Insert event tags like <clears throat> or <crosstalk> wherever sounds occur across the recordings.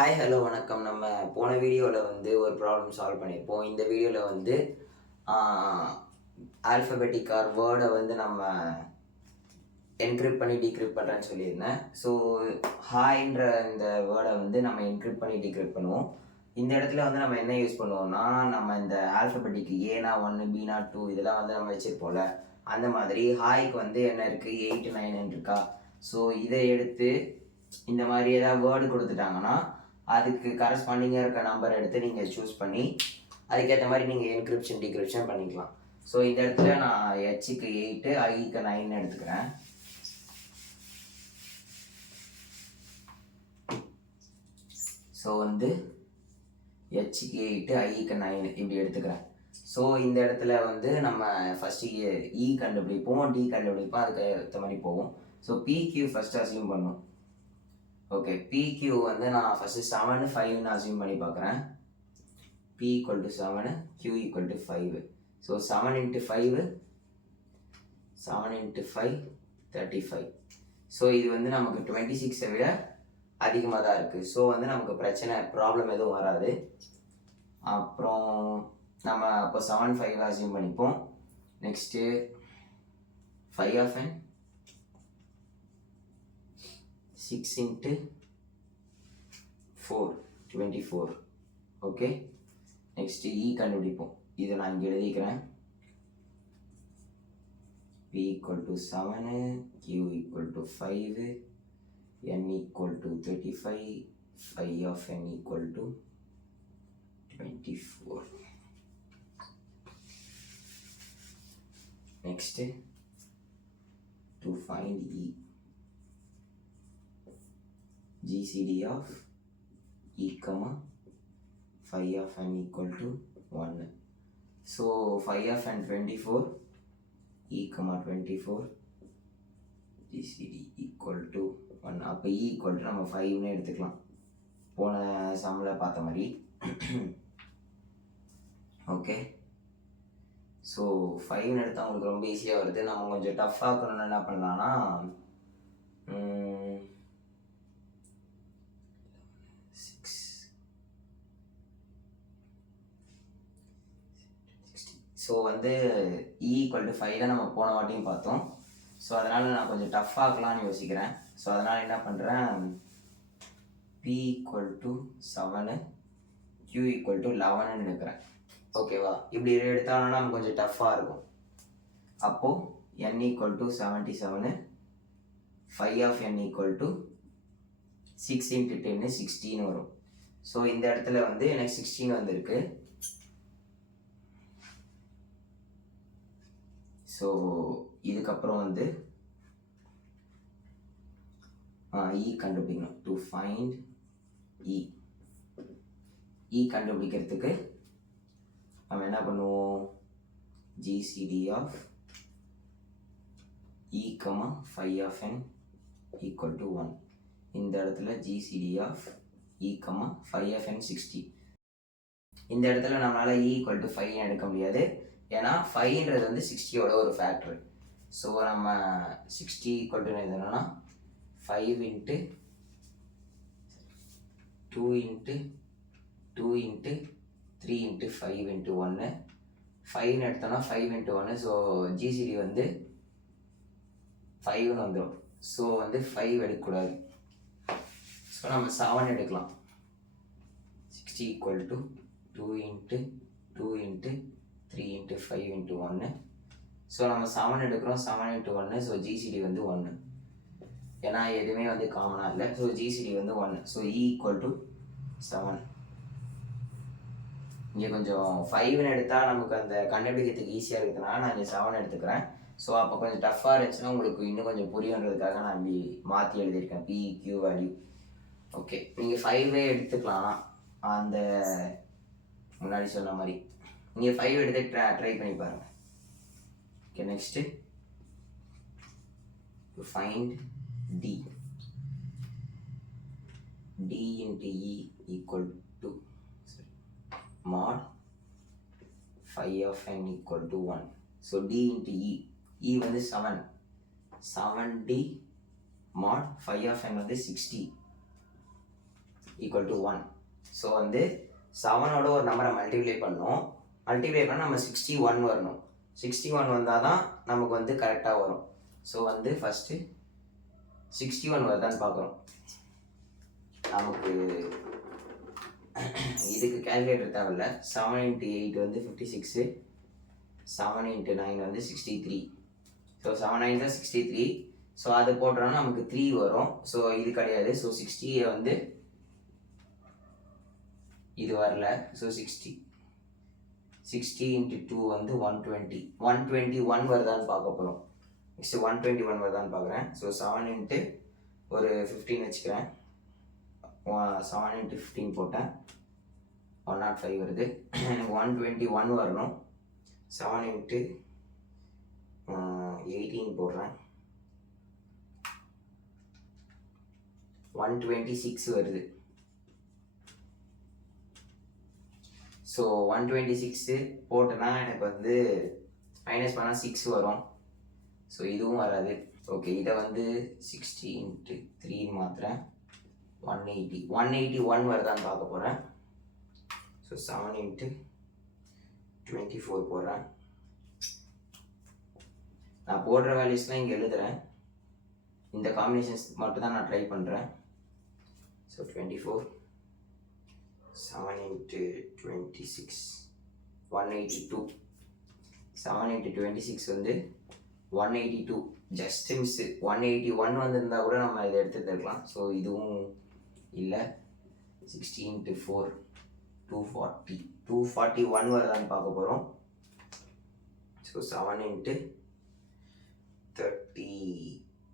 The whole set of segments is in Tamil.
ஹாய் ஹலோ வணக்கம். நம்ம போன வீடியோவில் வந்து ஒரு ப்ராப்ளம் சால்வ் பண்ணியிருப்போம் இந்த வீடியோவில் வந்து ஆல்ஃபபெட்டிக் ஆர் வேர்டை வந்து நம்ம என்கிரிப்ட் பண்ணி டிக்ரிப் பண்ணுறேன்னு சொல்லியிருந்தேன். ஸோ ஹாய்ன்ற இந்த வேர்டை வந்து நம்ம என்கிரிப்ட் பண்ணி டீக்ரிப்ட் பண்ணுவோம். இந்த இடத்துல வந்து நம்ம என்ன யூஸ் பண்ணுவோம்னா நம்ம இந்த ஆல்ஃபபெட்டிக் ஏனா ஒன்று பீனா டூ இதெல்லாம் வந்து நம்ம வச்சுருப்போம்ல. அந்த மாதிரி ஹாய்க்கு வந்து என்ன இருக்குது எயிட் நைன் இருக்கா ஸோ இதை எடுத்து இந்த மாதிரி ஏதாவது வேர்டு கொடுத்துட்டாங்கன்னா அதுக்கு கரஸ்பாண்டிங்காக இருக்க நம்பர் எடுத்து நீங்கள் சூஸ் பண்ணி அதுக்கேற்ற மாதிரி நீங்கள் என்கிரிப்ஷன் டிகிரிப்ஷன் பண்ணிக்கலாம். ஸோ இந்த இடத்துல நான் ஹெச்சுக்கு எயிட்டு ஐக்கு நைன் எடுத்துக்கிறேன். ஸோ வந்து ஹெச்சுக்கு எயிட்டு ஐக்கு நைன் இப்படி எடுத்துக்கிறேன். ஸோ இந்த இடத்துல வந்து நம்ம ஃபஸ்ட்டு இ e, e கண்டுபிடிப்போம் டி கண்டுபிடிப்போம் அதுக்கு ஏற்ற மாதிரி போவோம் so P Q first assume பண்ணும். ஓகே பிக்யூ வந்து நான் ஃபஸ்ட்டு செவனு ஃபைவ்னு அசியூம் பண்ணி பார்க்குறேன் p equal to seven q equal to five so seven into five seven into five thirty five so இது வந்து நமக்கு டுவெண்ட்டி சிக்ஸை விட அதிகமாக தான் இருக்குது ஸோ வந்து நமக்கு பிரச்சனை ப்ராப்ளம் எதுவும் வராது. அப்புறம் நம்ம அப்போ செவன் ஃபைவ் அசியூம் பண்ணிப்போம். Next phi of n six into four twenty four okay next e கண்டுபிடிப்போம். இதை நான் இங்கே எழுதிக்கிறேன். P equal to seven q equal to five n equal to 35 phi of n equal to 24 next to e. GCD of gcd of e comma phi of n equal to 1 so phi of n 24 e comma 24 GCD equal to one அப்போ இ ஈக்குவல் டு நம்ம ஃபைவ்னு எடுத்துக்கலாம். போன சம்மில் பார்த்த மாதிரி. ஓகே ஸோ ஃபைவ்னு எடுத்தால் உங்களுக்கு ரொம்ப ஈஸியாக வருது. நம்ம கொஞ்சம் டஃப்பாக இருக்கணும்னு என்ன பண்ணலான்னா சிக்ஸ் ஸோ வந்து இ ஈக்குவல் டு ஃபைவ் தான் நம்ம போன வாட்டியும் பார்த்தோம். ஸோ அதனால் நான் கொஞ்சம் டஃப்பாக்கலாம்னு யோசிக்கிறேன். ஸோ அதனால் என்ன பண்ணுறேன் p equal to seven q equal to லெவனுன்னு நினைக்கிறேன். ஓகேவா இப்படி எடுத்தாலும் நம்ம கொஞ்சம் டஃப்பாக இருக்கும். அப்போது n equal to seventy seven phi of n equal to six into ten sixteen வரும். ஸோ இந்த இடத்துல வந்து எனக்கு சிக்ஸ்டீன் வந்திருக்கு. ஸோ இதுக்கப்புறம் வந்து இ e கண்டுபிடிக்கணும். டு ஃபைண்ட் இ இ கண்டுபிடிக்கிறதுக்கு நம்ம என்ன பண்ணுவோம்? GCD of e comma phi of n equal to one இந்த இடத்துல GCD of e comma phi of n sixty இந்த இடத்துல நம்மளால் இ ஈக்குவல் டு ஃபைவ் எடுக்க முடியாது? ஏன்னா ஃபைவ்ன்றது வந்து சிக்ஸ்டியோட ஒரு ஃபேக்டர் ஸோ நம்ம சிக்ஸ்டி ஈக்குவல் டு என்னன்னா five into two into two into three into five into ஒன்று ஃபைவ்னு எடுத்தோன்னா ஃபைவ் இன்ட்டு ஒன்று ஸோ ஜிசிடி வந்து ஃபைவ்னு வந்துடும் ஸோ வந்து ஃபைவ் எடுக்கக்கூடாது. ஸோ நம்ம செவன் எடுக்கலாம். Sixty equal to two into two into three into five into ஒன்று ஸோ நம்ம செவன் எடுக்கிறோம். செவன் இன்ட்டு ஒன்று ஸோ ஜிசிடி வந்து ஒன்று ஏன்னா எதுவுமே வந்து காமனாக இல்லை. ஸோ ஜிசிடி வந்து ஒன்று so e equal to seven இங்கே கொஞ்சம் ஃபைவ்னு எடுத்தால் நமக்கு அந்த கண்டுபிடிக்கிறதுக்கு ஈஸியாக இருக்கிறதுனால நான் இங்கே செவன் எடுத்துக்கிறேன். ஸோ அப்போ கொஞ்சம் டஃப்பாக இருந்துச்சுன்னா உங்களுக்கு இன்னும் கொஞ்சம் புரியுன்றதுக்காக நான் இப்படி மாற்றி எழுதியிருக்கேன். பி கியூ வேல்யூ ஓகே நீங்கள் ஃபைவே எடுத்துக்கலாம். அந்த முன்னாடி சொன்ன மாதிரி. நீங்கள் ஃபைவ் எடுத்து ட்ரை ட்ரை பண்ணி பாருங்கள் okay next to find d d into e equal to mod phi of n equal to 1 so d into e e வந்து seven seven d mod phi of n வந்து 60 ஈக்குவல் டு ஒன் ஸோ வந்து செவனோட ஒரு நம்பரை மல்டிப்ளை பண்ணோம் மல்டிப்ளை பண்ணால் நம்ம சிக்ஸ்டி ஒன் வரணும். சிக்ஸ்டி ஒன் வந்தால் தான் நமக்கு வந்து கரெக்டாக வரும். ஸோ வந்து ஃபஸ்ட்டு சிக்ஸ்டி ஒன் வருதான்னு பார்க்குறோம். நமக்கு <clears throat> இதுக்கு கேல்குலேட்டர் தேவையில்ல. செவன் இன்ட்டு எயிட் வந்து fifty six seven into nine வந்து sixty three so seven nine தான் சிக்ஸ்டி த்ரீ ஸோ அது போட்டோம்னா நமக்கு த்ரீ வரும். ஸோ இது கிடையாது. ஸோ சிக்ஸ்டியை வந்து இது வரல. So sixty sixty into two வந்து one twenty one twenty one வருதான்னு பார்க்க போகிறோம் நெக்ஸ்ட்டு ஒன் டுவெண்ட்டி ஒன் வருதான்னு பார்க்குறேன். ஸோ செவன் இன்ட்டு ஒரு ஃபிஃப்டீன் வச்சுக்கிறேன். செவன் இன்ட்டு ஃபிஃப்டீன் போட்டேன். ஒன் நாட் ஃபைவ் வருது. எனக்கு ஒன் டுவெண்ட்டி ஒன் வரணும் செவன் இன்ட்டு எயிட்டீன் போடுறேன். ஒன் டுவெண்ட்டி சிக்ஸ் வருது. ஸோ ஒன் டுவெண்ட்டி சிக்ஸு போட்டேன்னா எனக்கு வந்து மைனஸ் பண்ணால் சிக்ஸ் வரும். ஸோ இதுவும் வராது. ஓகே இதை வந்து சிக்ஸ்டி இன்ட்டு த்ரீன்னு மாத்திரேன் one eighty one eighty one வருதான்னு பார்க்க போகிறேன் so seven into twenty four போடுறேன். நான் போடுற வேல்யூஸ்லாம் இங்கே எழுதுகிறேன் இந்த காம்பினேஷன்ஸ் மட்டும் தான் நான் ட்ரை பண்ணுறேன் so twenty four seven into twenty six one eighty two seven into twenty six வந்து one eighty two just miss one eighty one வந்திருந்தா கூட நம்ம இதை எடுத்துருக்கலாம் ஸோ இதுவும் இல்லை. Sixty into four two forty two forty one வருதான்னு பார்க்க போகிறோம் so seven into thirty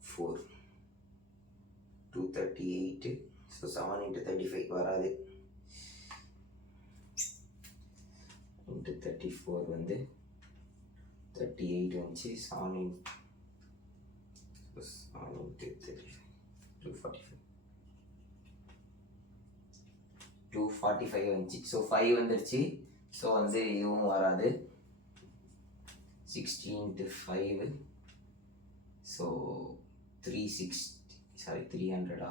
four two thirty eight so seven into thirty five வராது. இன்ட்டு தேர்ட்டி ஃபோர் வந்து தேர்ட்டி எயிட் வந்துச்சு. Seven into seven into thirty five to forty five to forty five வந்துச்சு. ஸோ ஃபைவ் வந்துருச்சு. ஸோ வந்து இதுவும் வராது. Sixty into five so three sixty sorry three ஹண்ட்ரடா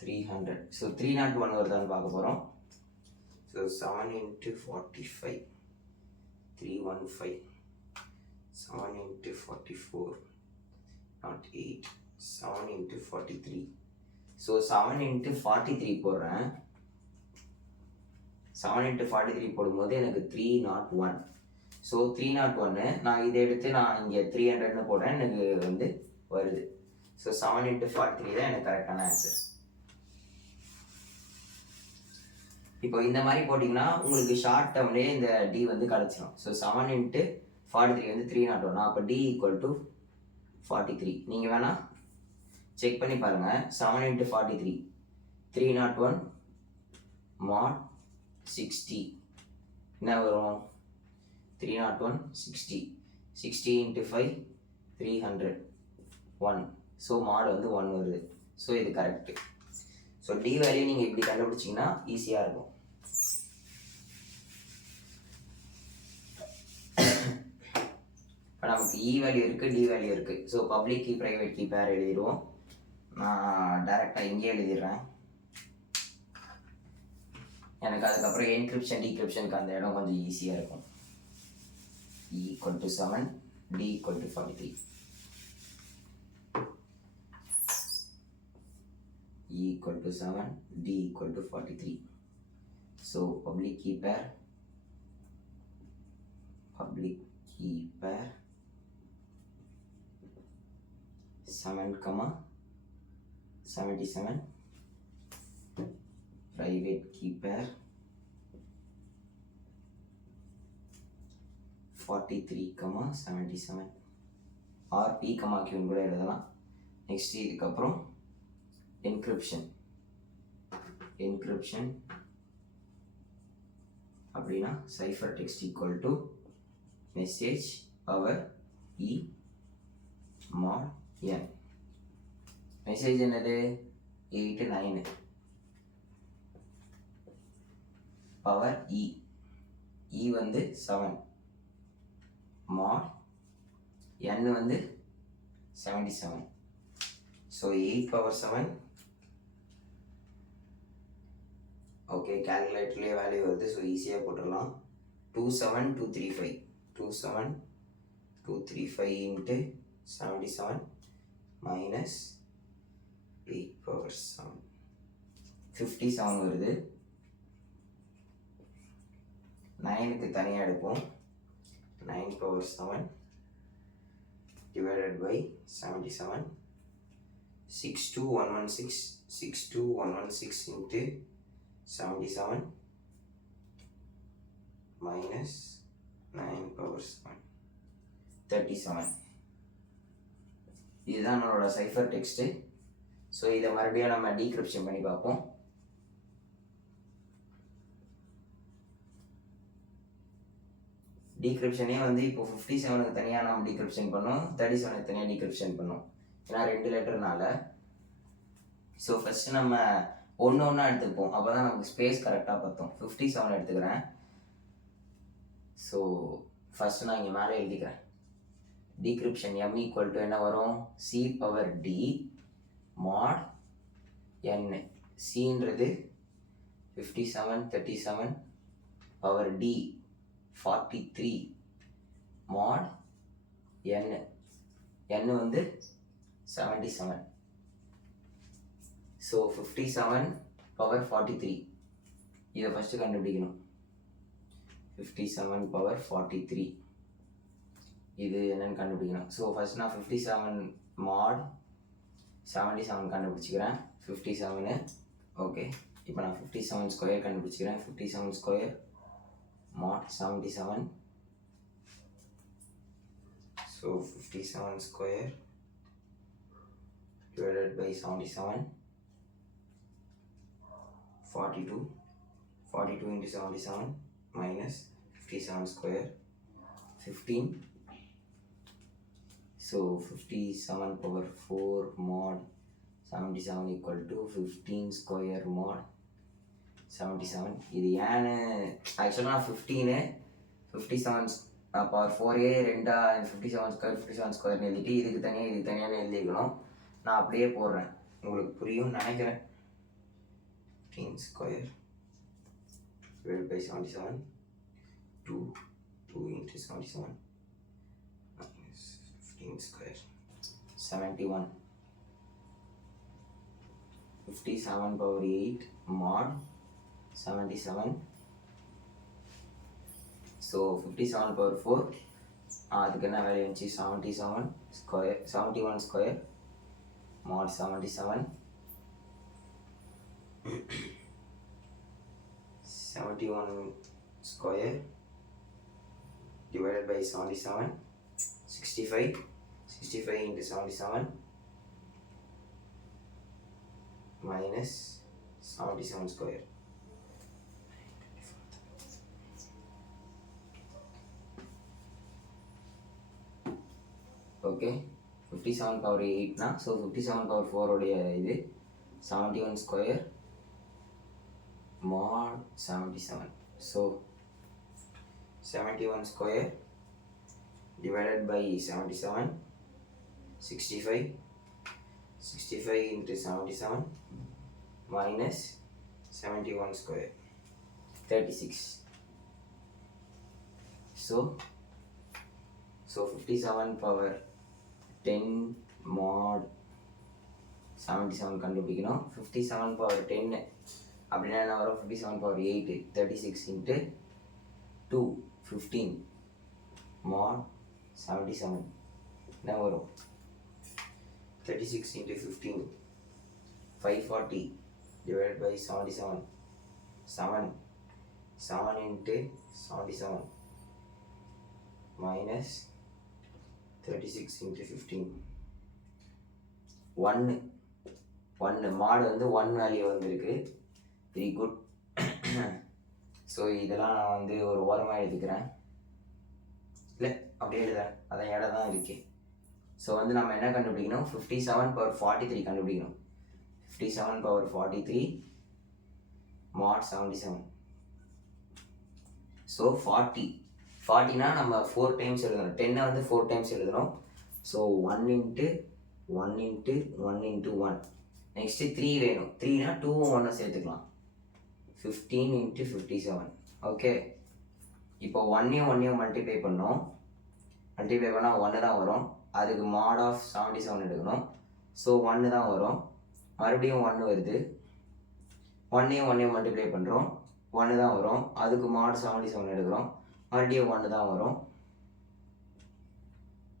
three hundred so three nought one வருதான்னு பார்க்க போகிறோம் so seven into forty five three one five seven into forty four nought eight seven into forty three so seven into forty three போடுறேன். செவன் இன்ட்டு ஃபார்ட்டி த்ரீ போடும்போது எனக்கு three nought one so three nought ஒன்று நான் இதை எடுத்து நான் இங்கே த்ரீ ஹண்ட்ரட்னு போடுறேன். எனக்கு வந்து வருது. So seven into forty three தான் எனக்கு கரெக்டான ஆன்சர் இப்போ இந்த மாதிரி போட்டிங்கன்னா உங்களுக்கு ஷார்ட் டேர்ம்லேயே இந்த டி வந்து கிடச்சிரும். So seven into forty three வந்து த்ரீ நாட் ஒன் அப்போ D equal to forty three நீங்கள் வேணால் செக் பண்ணி பாருங்கள் seven into forty three three nought one mod sixty என்ன வரும்? Three nought one sixty sixty into five three hundred one so mod வந்து ஒன் வருது. ஸோ இது கரெக்டு ஸோ டி வேல்யூ நீங்கள் இப்படி கண்டுபிடிச்சிங்கன்னா ஈஸியாக இருக்கும். இப்போ நமக்கு இ வேல்யூ இருக்குது டி வேல்யூ இருக்குது so public key private key pair எழுதிடுவோம் நான் டேரெக்டாக இங்கே எழுதிடுறேன் எனக்கு அதுக்கப்புறம் என்கிரிப்ஷன் டிகிரிப்ஷனுக்கு அந்த இடம் கொஞ்சம் ஈஸியாக இருக்கும் E equal to 7, D equal to 43. E equal to 7, D equal to 43. So public key pair, public key pair, 7 comma 77, seven key pair, forty three comma seventy seven or P comma கியூன்னு கூட எழுதலாம். நெக்ஸ்ட் இதுக்கப்புறம் என்கிரிப்ஷன் என்கிரிப்ஷன் அப்படின்னா cipher text equal to message power E mod N message என்னது? Eight nine power E E வந்து செவன் மார் என் வந்து 77 so eight power seven okay கேல்குலேட்டர்லேயே value வருது. ஸோ ஈஸியாக போட்டுடலாம். Two seven two three five two seven two three five into seventy seven minus peak அவர் சாங் ஃபிஃப்டி சாங் வருது நைனுக்கு தனியாக எடுப்போம். Nine power seven divided by seventy seven six two one one six six two one one six into seventy seven minus nine power seven thirty seven இதுதான் நம்மளோட சைஃபர் டெக்ஸ்ட்டு ஸோ இதை மறுபடியும் நம்ம டீக்ரிப்ஷன் பண்ணி பார்ப்போம். டீக்ரிப்ஷனே வந்து இப்போ ஃபிஃப்டி செவனுக்கு தனியாக நம்ம டீக்ரிப்ஷன் பண்ணோம். தேர்ட்டி செவனுக்கு தனியாக டீக்ரிப்ஷன் பண்ணோம். ஏன்னா ரெண்டு லெட்டர்னால ஸோ ஃபஸ்ட்டு நம்ம ஒன்று ஒன்றா எடுத்துப்போம். அப்போ தான் நமக்கு ஸ்பேஸ் கரெக்டாக பார்த்தோம் ஃபிஃப்டி செவன் எடுத்துக்கிறேன். ஸோ ஃபஸ்ட்டு நான் இங்கே மேலே எழுதிக்கிறேன். டீக்ரிப்ஷன் எம் ஈக்குவல் டு என்ன வரும்? C power D mod N சின்றது fifty seven thirty seven power D forty three mod N N வந்து seventy seven so fifty seven power forty three இதை ஃபஸ்ட்டு கண்டுபிடிக்கணும். Fifty seven power forty three இது என்னென்னு கண்டுபிடிக்கணும். ஸோ ஃபஸ்ட் நான் fifty seven mod seventy seven கண்டுபிடிச்சிக்கிறேன். Fifty seven okay இப்போ நான் fifty seven square கண்டுபிடிச்சிக்கிறேன். Fifty seven square mod 77 so 57 square divided by 77 42 42 into 77 minus 57 square. 15 so 57 power 4 mod 77 equal to 15 square mod. Seventy seven இது ஏன்னு ஆக்சுவலாக நான் ஃபிஃப்டீனு ஃபிஃப்டி செவன் பவர் ஃபோரே ரெண்டாக fifty seven square fifty seven ஸ்கொயர்னு எழுதிட்டு இதுக்கு தனியாக இதுக்கு தனியாக எழுதிக்கணும். நான் அப்படியே போடுறேன். உங்களுக்கு புரியும் நினைக்கிறேன். Fifteen square divide by seventy seven two two into seventy seven fifteen square seventy one fifty seven power eight mod 77 so 57 power 4 அதுக்கு என்ன வேல்யூ வந்துச்சு 77 square 71 square mod 77 71 square divided by 77 65 65 into 77 minus 77 square. Okay fifty seven power எயிட்னா so fifty seven power ஃபோருடைய இது seventy one square mod seventy seven so seventy one square divided by 77 65 65 into 77 minus 71 square. 36 so so 57 power 10 mod 77 கண்டுபிடிக்கணும். 57 பவர் 10 அப்படின்னா என்ன வரும்? 57 power 8 36 into two fifteen mod 77 என்ன வரும்? 36 into 15 540 divided by 77 7 7 into 77 minus 36 into 15 ஒன்று ஒன்று மாடு வந்து ஒன் வேல்யூ வந்திருக்கு. வெரி குட் ஸோ இதெல்லாம் நான் வந்து ஒரு ஓரமாக எழுதிக்கிறேன் இல்லை அப்படியே எழுதுறேன். அதான் இடம் தான் இருக்குது ஸோ வந்து நம்ம என்ன கண்டுபிடிக்கணும்? Fifty seven power forty three கண்டுபிடிக்கணும். Fifty seven power forty three mod seventy seven so forty ஃபார்ட்டினா நம்ம ஃபோர் டைம்ஸ் எழுதணும். டென்னை வந்து ஃபோர் டைம்ஸ் எழுதணும். So one into one into one into one next three வேணும். த்ரீனா டூவும் ஒன்றும் சேர்த்துக்கலாம். Fifteen into fifty seven okay இப்போ ஒன்னையும் ஒன்னையும் மல்டிப்ளை பண்ணோம். மல்டிப்ளை பண்ணால் ஒன்று தான் வரும். அதுக்கு மாட் ஆஃப் செவன்ட்டி செவன் எடுக்கணும். ஸோ ஒன்று தான் வரும். மறுபடியும் ஒன்று வருது. ஒன்னையும் ஒன்னையும் மல்டிப்ளை பண்ணுறோம் ஒன்று தான் வரும். அதுக்கு மாட் செவன்ட்டி செவன் எடுக்கிறோம். மறுபடியும் ஒன்று தான் வரும்.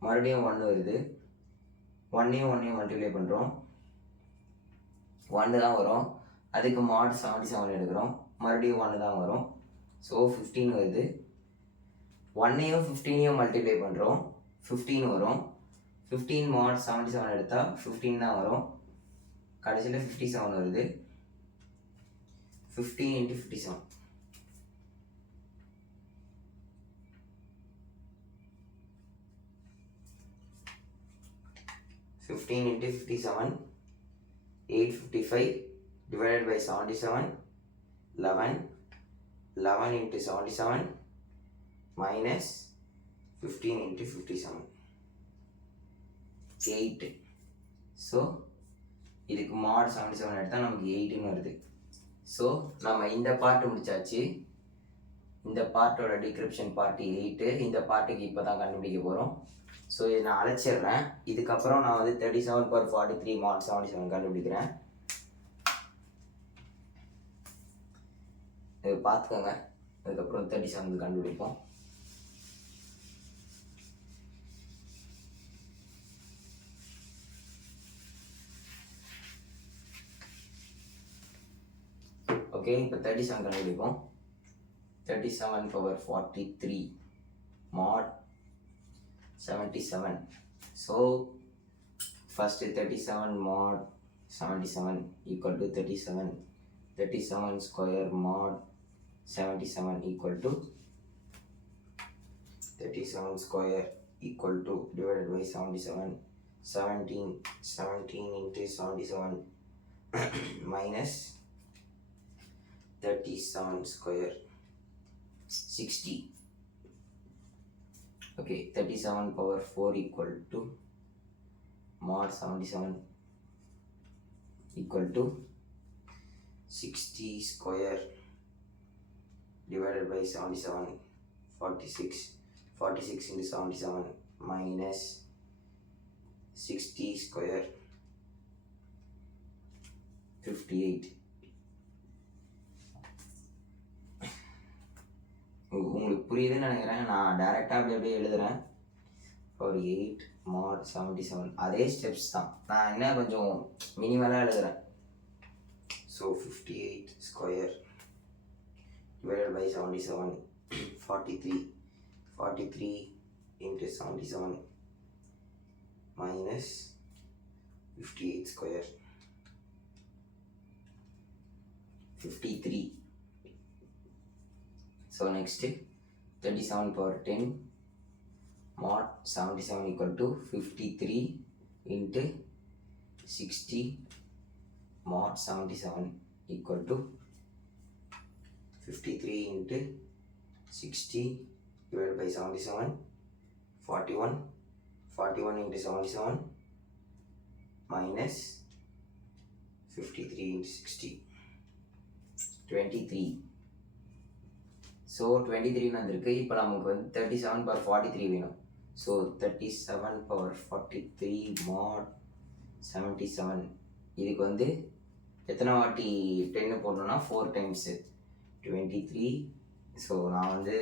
மறுபடியும் ஒன்று வருது. ஒன்னையும் ஒன்னையும் மல்டிப்ளை பண்ணுறோம் ஒன்று தான் வரும். அதுக்கு மாட் செவன்ட்டி செவன் எடுக்கிறோம். மறுபடியும் ஒன்று தான் வரும். ஸோ ஃபிஃப்டீன் வருது. ஒன்னையும் ஃபிஃப்டீனையும் மல்டிப்ளை பண்ணுறோம் ஃபிஃப்டீன் வரும். ஃபிஃப்டீன் மாட் செவன்ட்டி செவன் எடுத்தால் ஃபிஃப்டீன் தான் வரும். கடைசியில் ஃபிஃப்டி செவன் வருது. Fifteen into fifty seven fifteen into fifty seven eight fifty five divided by seventy seven eleven eleven into seventy seven minus fifteen into fifty seven eight so இதுக்கு மாட் செவன்ட்டி செவன் எடுத்தால் நமக்கு எயிட்டுன்னு வருது. ஸோ நம்ம இந்த பார்ட்டு முடிச்சாச்சு. இந்த பார்ட்டோட டிஸ்கிரிப்ஷன் பார்ட்டி எயிட்டு இந்த பார்ட்டுக்கு இப்போ தான் கண்டுபிடிக்க போகிறோம் ஸோ இதை நான் அழைச்சிடுறேன். இதுக்கப்புறம் நான் வந்து thirty seven power forty three mod seventy seven கண்டுபிடிக்கிறேன். இது பார்த்துக்கோங்க. அதுக்கப்புறம் தேர்ட்டி செவன் கண்டுபிடிப்போம். ஓகே இப்போ தேர்ட்டி செவன் கண்டுபிடிப்போம். Thirty seven power forty three mod seventy seven so first thirty seven mod seventy seven equal to thirty seven thirty seven square mod seventy seven equal to thirty seven square equal to divided by seventy seven seventeen seventeen into seventy seven minus 37 square 60 okay 37 power 4 equal to mod 77 equal to 60 square divided by 77 46 46 into 77 minus 60 square 58 உங்களுக்கு புரியுதுன்னு நினைக்கிறேன். நான் டேரெக்டாக அப்படி அப்படியே எழுதுறேன். ஒரு எயிட் மாட் செவன்ட்டி செவன் அதே ஸ்டெப்ஸ் தான். நான் என்ன கொஞ்சம் மினிமலாக எழுதுறேன். So fifty eight square divided by seventy seven forty three forty three into seventy seven minus fifty eight square fifty So next 37 power 10 mod 77 equal to 53 into 60 mod 77 equal to 53 into 60 divided by 77 41 41 into 77 minus 53 into 60 23 so twenty த்ரீன்னு வந்திருக்கு. இப்போ நமக்கு வந்து thirty seven power forty three வேணும். So thirty seven power forty three mod seventy seven இதுக்கு வந்து எத்தனை வாட்டி டென்னு போடணும்னா four times twenty three so நான் வந்து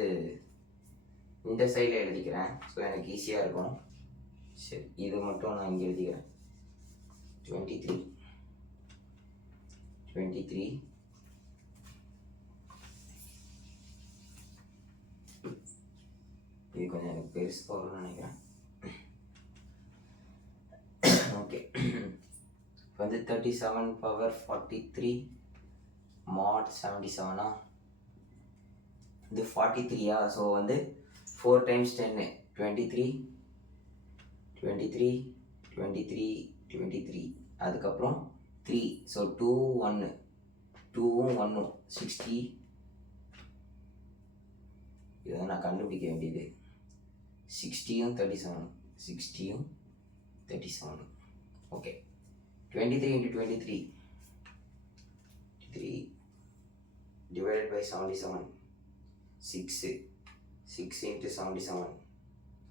இந்த சைடில் எழுதிக்கிறேன். ஸோ எனக்கு ஈஸியாக இருக்கும். சரி இது மட்டும் நான் இங்கே எழுதிக்கிறேன். டுவெண்ட்டி த்ரீ டுவெண்ட்டி த்ரீ இது கொஞ்சம் எனக்கு பெருசு போகணும்னு நினைக்கிறேன். ஓகே இப்போ வந்து thirty seven power forty three mod seventy செவனா இது ஃபார்ட்டி த்ரீயா ஸோ வந்து four times ten twenty three twenty three twenty three twenty three அதுக்கப்புறம் த்ரீ ஸோ டூ ஒன்று டூவும் ஒன்றும் சிக்ஸ்டி இதை நான் கண்டுபிடிக்க வேண்டியது. சிக்ஸ்டியும் thirty seven சிக்ஸ்டியும் thirty seven okay twenty three into twenty three three divided by 77 6 6 into 77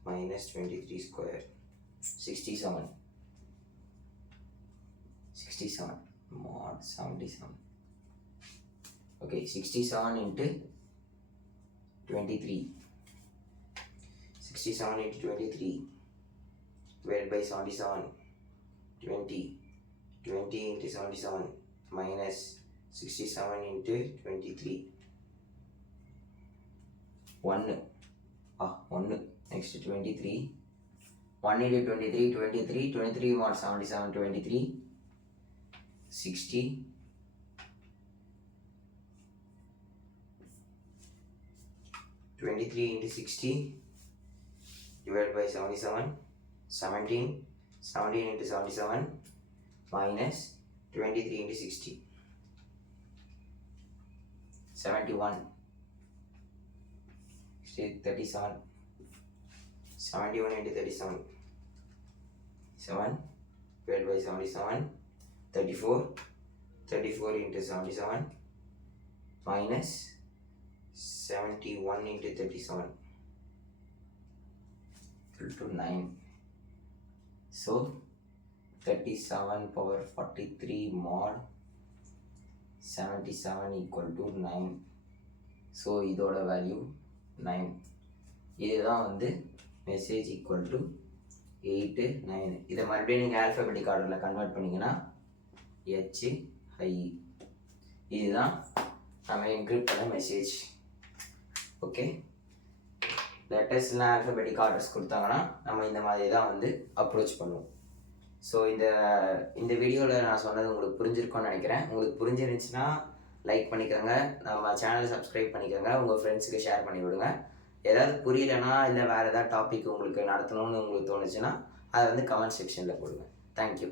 minus 23 square. 67 67 mod 77 okay 67 into 23 67 into 23 divided by 77 20 20 into 77 minus 67 into 23 1 ah 1 next 23 1 into 23 23 23 mod 77 23 60 23 into 60 divided by 77 17 17 into 77 minus 23 into 60 71 say 37 71 into 37 7 divided by 77 34 34 into 77 minus 71 into 37 equal to 9 so 37 power 43 mod 77 equal to 9 so இதோட வேல்யூ நைன் இதுதான் வந்து message equal to eight nine இதை மறுபடியும் நீங்கள் ஆல்ஃபபெட்டிக் ஆர்டரில் கன்வெர்ட் பண்ணிங்கன்னா ஹெச் ஐ இதுதான் நம்ம என்கிரிப்ட் பண்ண மெசேஜ் ஓகே லெட்டர்ஸ்லாம் ஆல்ஃபபெட்டிக் ஆர்டர்ஸ் கொடுத்தாங்கன்னா நம்ம இந்த மாதிரி தான் வந்து அப்ரோச் பண்ணுவோம். ஸோ இந்த இந்த வீடியோவில் நான் சொன்னது உங்களுக்கு புரிஞ்சிருக்கும்னு நினைக்கிறேன். உங்களுக்கு புரிஞ்சிருந்துச்சுன்னா லைக் பண்ணிக்கோங்க. நம்ம சேனலை சப்ஸ்கிரைப் பண்ணிக்கோங்க. உங்கள் ஃப்ரெண்ட்ஸுக்கு ஷேர் பண்ணி விடுங்க. ஏதாவது புரியலைன்னா இல்லை வேறு ஏதாவது டாபிக் உங்களுக்கு நடத்தணும்னு உங்களுக்கு தோணுச்சுன்னா அதை வந்து கமெண்ட் செக்ஷனில் போடுங்க. தேங்க்யூ